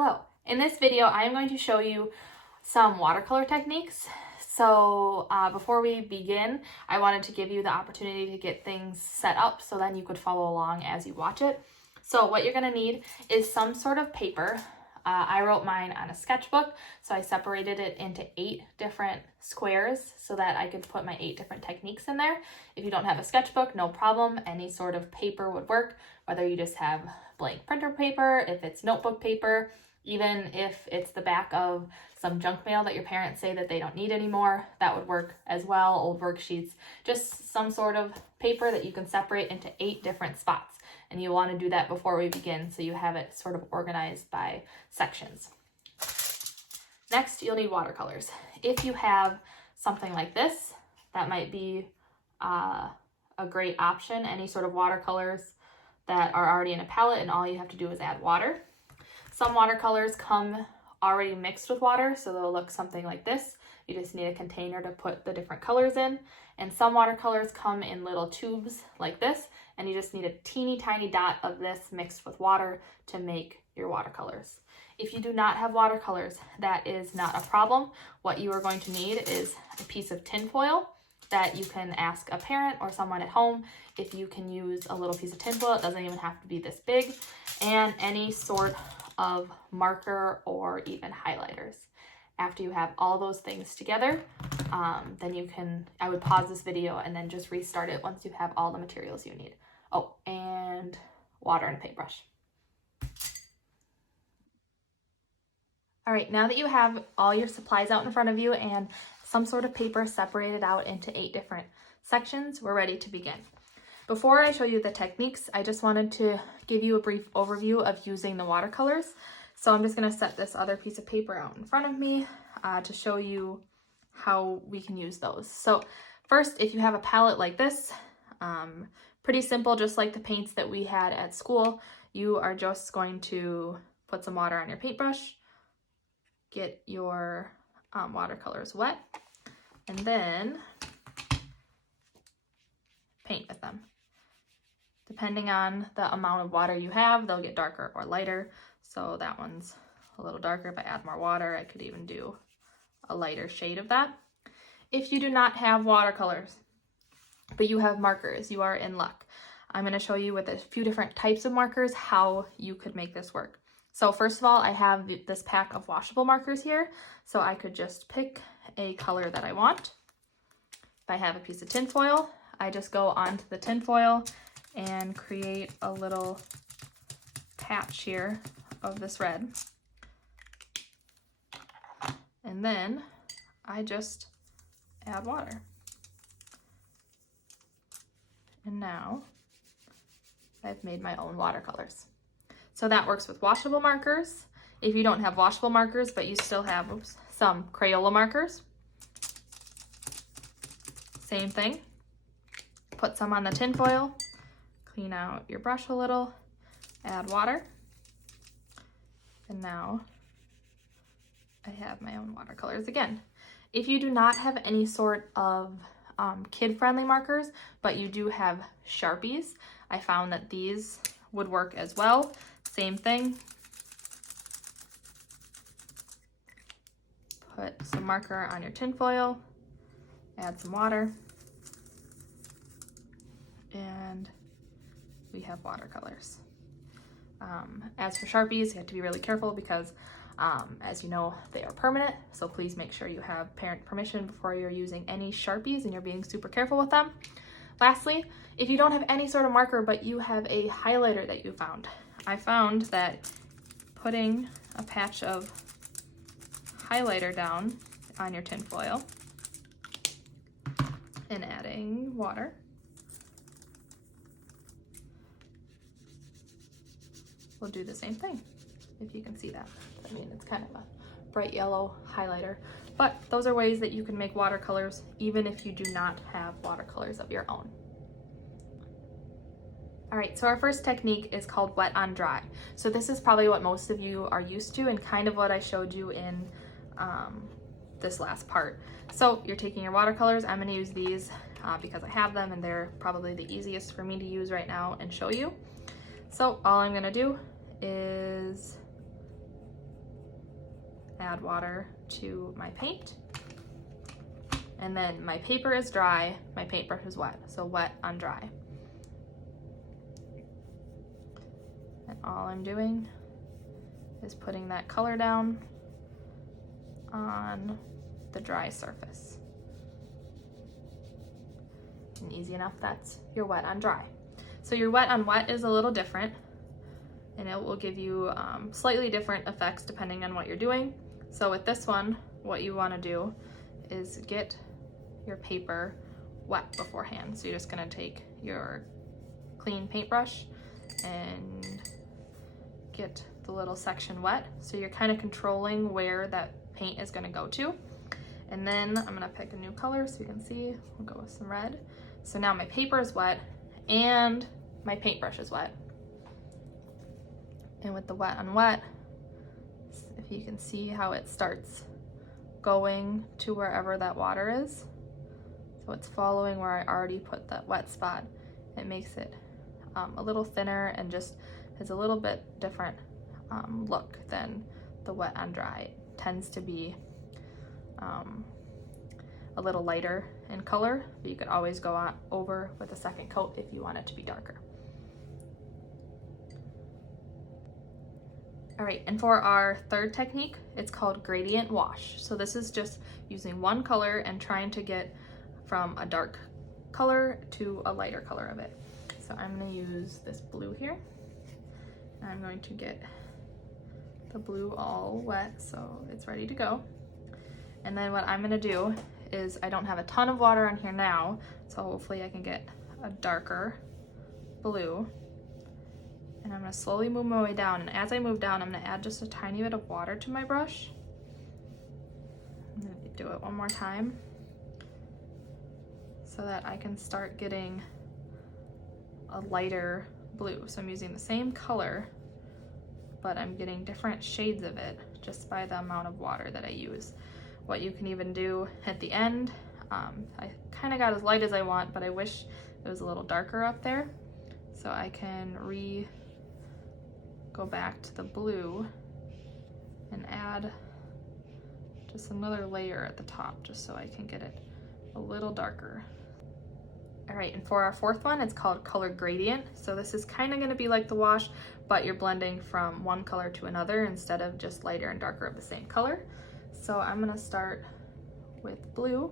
Hello, in this video I am going to show you some watercolor techniques. So before we begin, I wanted to give you the opportunity to get things set up so then you could follow along as you watch it. So what you're going to need is some sort of paper. I wrote mine on a sketchbook, so I separated it into 8 different squares so that I could put my 8 different techniques in there. If you don't have a sketchbook, no problem. Any sort of paper would work, whether you just have blank printer paper, if it's notebook paper, even if it's the back of some junk mail that your parents say that they don't need anymore, that would work as well. Old worksheets, just some sort of paper that you can separate into 8 different spots. And you want to do that before we begin so you have it sort of organized by sections. Next, you'll need watercolors. If you have something like this, that might be a great option. Any sort of watercolors that are already in a palette and all you have to do is add water. Some watercolors come already mixed with water, so they'll look something like this. You just need a container to put the different colors in. And some watercolors come in little tubes like this, and you just need a teeny tiny dot of this mixed with water to make your watercolors. If you do not have watercolors, that is not a problem. What you are going to need is a piece of tin foil that you can ask a parent or someone at home if you can use a little piece of tin foil. It doesn't even have to be this big, and any sort of marker or even highlighters. After you have all those things together, then I would pause this video and then just restart it once you have all the materials you need. Oh, and water and a paintbrush. All right, now that you have all your supplies out in front of you and some sort of paper separated out into 8 different sections, we're ready to begin. Before I show you the techniques, I just wanted to give you a brief overview of using the watercolors. So I'm just going to set this other piece of paper out in front of me to show you how we can use those. So first, if you have a palette like this, pretty simple, just like the paints that we had at school, you are just going to put some water on your paintbrush, get your watercolors wet, and then paint with them. Depending on the amount of water you have, they'll get darker or lighter. So that one's a little darker. If I add more water, I could even do a lighter shade of that. If you do not have watercolors, but you have markers, you are in luck. I'm going to show you with a few different types of markers how you could make this work. So first of all, I have this pack of washable markers here. So I could just pick a color that I want. If I have a piece of tin foil, I just go onto the tin foil and create a little patch here of this red. And then I just add water. And now I've made my own watercolors. So that works with washable markers. If you don't have washable markers, but you still have some Crayola markers, same thing. Put some on the tin foil, clean out your brush a little, add water, and now I have my own watercolors again. If you do not have any sort of kid-friendly markers, but you do have Sharpies, I found that these would work as well. Same thing. Put some marker on your tin foil, add some water, and we have watercolors. As for Sharpies, you have to be really careful because as you know, they are permanent, so please make sure you have parent permission before you're using any Sharpies and you're being super careful with them. Lastly, if you don't have any sort of marker but you have a highlighter that you found, I found that putting a patch of highlighter down on your tin foil and adding water will do the same thing, if you can see that. I mean, it's kind of a bright yellow highlighter, but those are ways that you can make watercolors even if you do not have watercolors of your own. All right, so our first technique is called wet on dry. So this is probably what most of you are used to and kind of what I showed you in this last part. So you're taking your watercolors. I'm going to use these because I have them and they're probably the easiest for me to use right now and show you. So all I'm going to do is add water to my paint. And then my paper is dry, my paintbrush is wet, so wet on dry. And all I'm doing is putting that color down on the dry surface. And easy enough, that's your wet on dry. So your wet on wet is a little different, and it will give you slightly different effects depending on what you're doing. So with this one, what you want to do is get your paper wet beforehand. So you're just going to take your clean paintbrush and get the little section wet. So you're kind of controlling where that paint is going to go to. And then I'm going to pick a new color so you can see. We'll go with some red. So now my paper is wet and my paintbrush is wet. And with the wet on wet, if you can see how it starts going to wherever that water is. So it's following where I already put that wet spot. It makes it a little thinner and just has a little bit different look than the wet on dry. It tends to be a little lighter in color, but you could always go on over with a second coat if you want it to be darker. All right, and for our third technique, it's called gradient wash. So this is just using one color and trying to get from a dark color to a lighter color of it. So I'm gonna use this blue here. And I'm going to get the blue all wet so it's ready to go. And then what I'm gonna do is, I don't have a ton of water on here now, so hopefully I can get a darker blue. And I'm gonna slowly move my way down, and as I move down, I'm gonna add just a tiny bit of water to my brush. I'm gonna do it one more time so that I can start getting a lighter blue. So I'm using the same color, but I'm getting different shades of it just by the amount of water that I use. What you can even do at the end, I kind of got as light as I want, but I wish it was a little darker up there. So I can go back to the blue and add just another layer at the top just so I can get it a little darker. All right, and for our fourth one, it's called color gradient. So this is kind of going to be like the wash, but you're blending from one color to another instead of just lighter and darker of the same color. So I'm going to start with blue.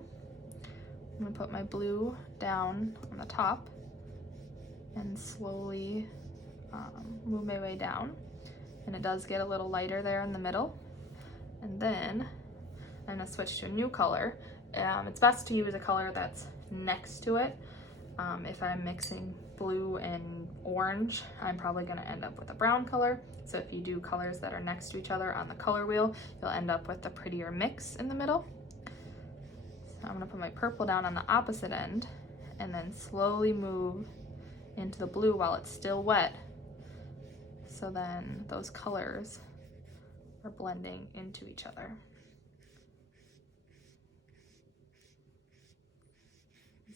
I'm going to put my blue down on the top and slowly move my way down. And it does get a little lighter there in the middle. And then I'm going to switch to a new color. It's best to use a color that's next to it. If I'm mixing blue and orange, I'm probably going to end up with a brown color. So if you do colors that are next to each other on the color wheel, you'll end up with a prettier mix in the middle. So I'm going to put my purple down on the opposite end and then slowly move into the blue while it's still wet. So then those colors are blending into each other.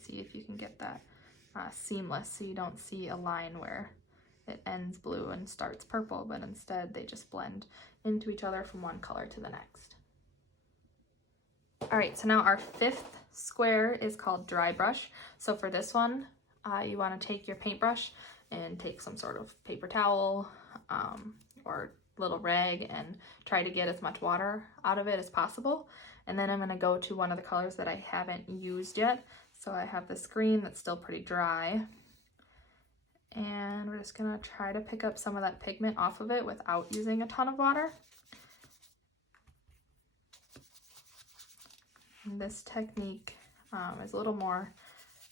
See if you can get that seamless so you don't see a line where it ends blue and starts purple, but instead they just blend into each other from one color to the next. All right, so now our fifth square is called dry brush. So for this one, you want to take your paintbrush and take some sort of paper towel or little rag and try to get as much water out of it as possible. And then I'm going to go to one of the colors that I haven't used yet. So I have this green that's still pretty dry. And we're just going to try to pick up some of that pigment off of it without using a ton of water. And this technique is a little more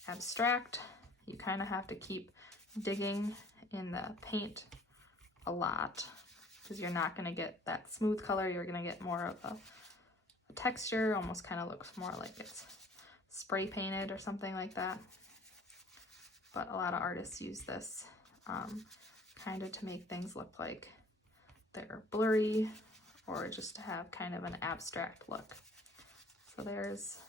abstract. You kind of have to keep digging in the paint a lot because you're not going to get that smooth color. You're going to get more of a texture, almost kind of looks more like it's spray painted or something like that. But a lot of artists use this kind of to make things look like they're blurry or just to have kind of an abstract look. So there's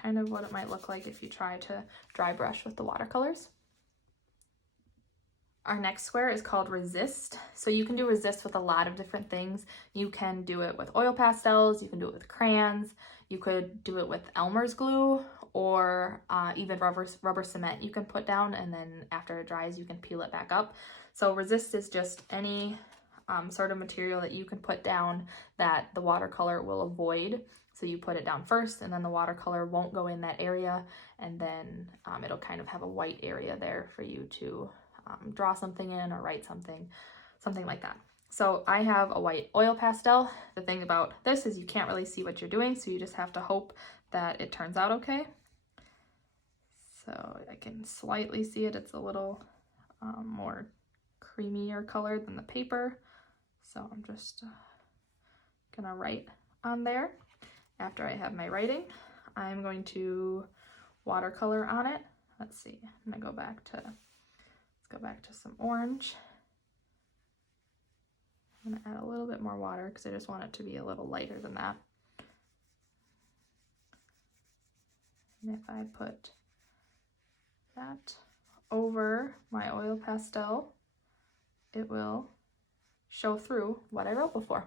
kind of what it might look like if you try to dry brush with the watercolors. Our next square is called Resist. So you can do Resist with a lot of different things. You can do it with oil pastels, you can do it with crayons, you could do it with Elmer's glue, or even rubber cement you can put down, and then after it dries you can peel it back up. So Resist is just any sort of material that you can put down that the watercolor will avoid. So you put it down first, and then the watercolor won't go in that area, and then it'll kind of have a white area there for you to draw something in or write something like that. So I have a white oil pastel. The thing about this is you can't really see what you're doing, so you just have to hope that it turns out okay. So I can slightly see it. It's a little more creamier color than the paper. So I'm just gonna write on there. After I have my writing, I'm going to watercolor on it. Let's see, I'm gonna go back to some orange. I'm gonna add a little bit more water because I just want it to be a little lighter than that. And if I put that over my oil pastel, it will show through what I wrote before.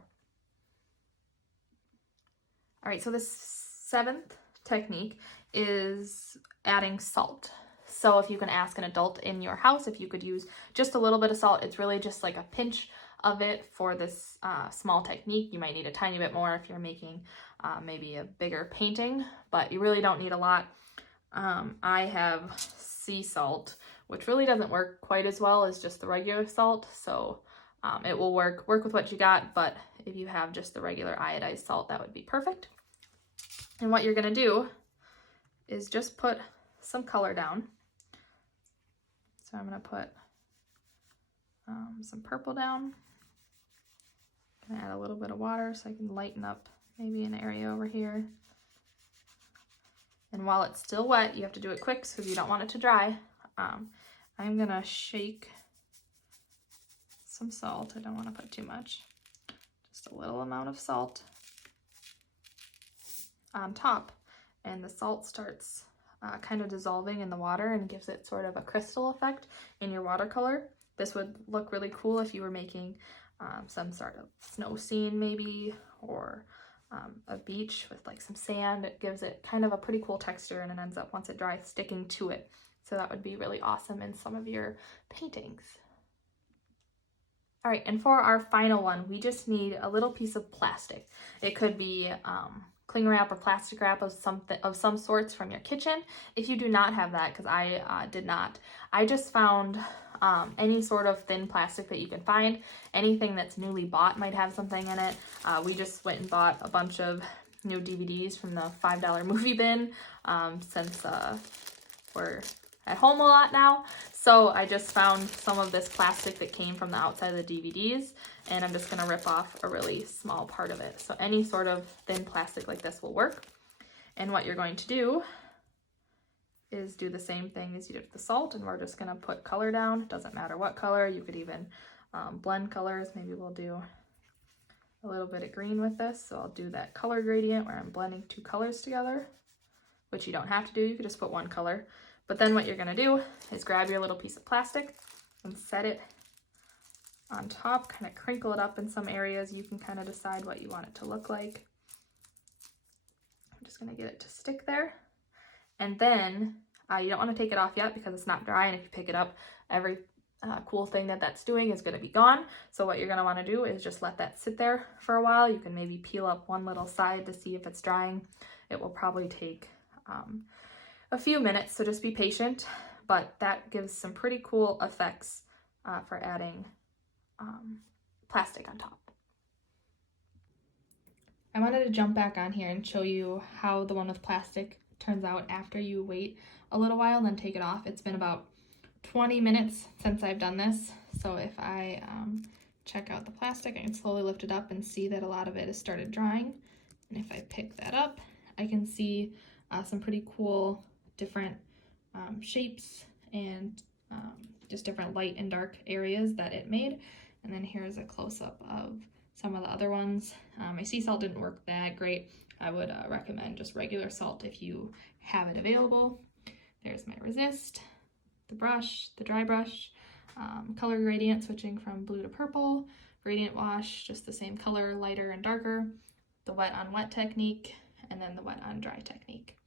All right, so the 7th technique is adding salt. So if you can ask an adult in your house if you could use just a little bit of salt, it's really just like a pinch of it for this small technique. You might need a tiny bit more if you're making maybe a bigger painting, but you really don't need a lot. I have sea salt, which really doesn't work quite as well as just the regular salt, so it will work with what you got, but if you have just the regular iodized salt, that would be perfect. And what you're gonna do is just put some color down. So I'm gonna put some purple down. I'm gonna add a little bit of water so I can lighten up maybe an area over here. And while it's still wet, you have to do it quick so you don't want it to dry. I'm gonna shake some salt. I don't want to put too much. Just a little amount of salt on top, and the salt starts kind of dissolving in the water and gives it sort of a crystal effect in your watercolor. This would look really cool if you were making some sort of snow scene maybe, or a beach with like some sand. It gives it kind of a pretty cool texture, and it ends up, once it dries, sticking to it. So that would be really awesome in some of your paintings. All right, and for our final one, we just need a little piece of plastic. It could be cling wrap or plastic wrap of some sorts from your kitchen. If you do not have that, because I did not, I just found any sort of thin plastic that you can find. Anything that's newly bought might have something in it. We just went and bought a bunch of new DVDs from the $5 movie bin since we're at home a lot now. So I just found some of this plastic that came from the outside of the DVDs, and I'm just gonna rip off a really small part of it. So any sort of thin plastic like this will work. And what you're going to do is do the same thing as you did with the salt, and we're just gonna put color down. It doesn't matter what color. You could even blend colors. Maybe we'll do a little bit of green with this. So I'll do that color gradient where I'm blending two colors together, which you don't have to do. You could just put one color. But then what you're gonna do is grab your little piece of plastic and set it on top, kind of crinkle it up in some areas. You can kind of decide what you want it to look like. I'm just gonna get it to stick there. And then you don't wanna take it off yet because it's not dry, and if you pick it up, every cool thing that's doing is gonna be gone. So what you're gonna wanna do is just let that sit there for a while. You can maybe peel up one little side to see if it's drying. It will probably take a few minutes, so just be patient, but that gives some pretty cool effects for adding plastic on top. I wanted to jump back on here and show you how the one with plastic turns out after you wait a little while and then take it off. It's been about 20 minutes since I've done this, so if I check out the plastic, I can slowly lift it up and see that a lot of it has started drying. And if I pick that up, I can see some pretty cool different shapes and just different light and dark areas that it made. And then here's a close-up of some of the other ones. My sea salt didn't work that great. I would recommend just regular salt if you have it available. There's my resist, the brush, the dry brush. color gradient, switching from blue to purple, gradient wash, just the same color, lighter and darker, the wet on wet technique, and then the wet on dry technique.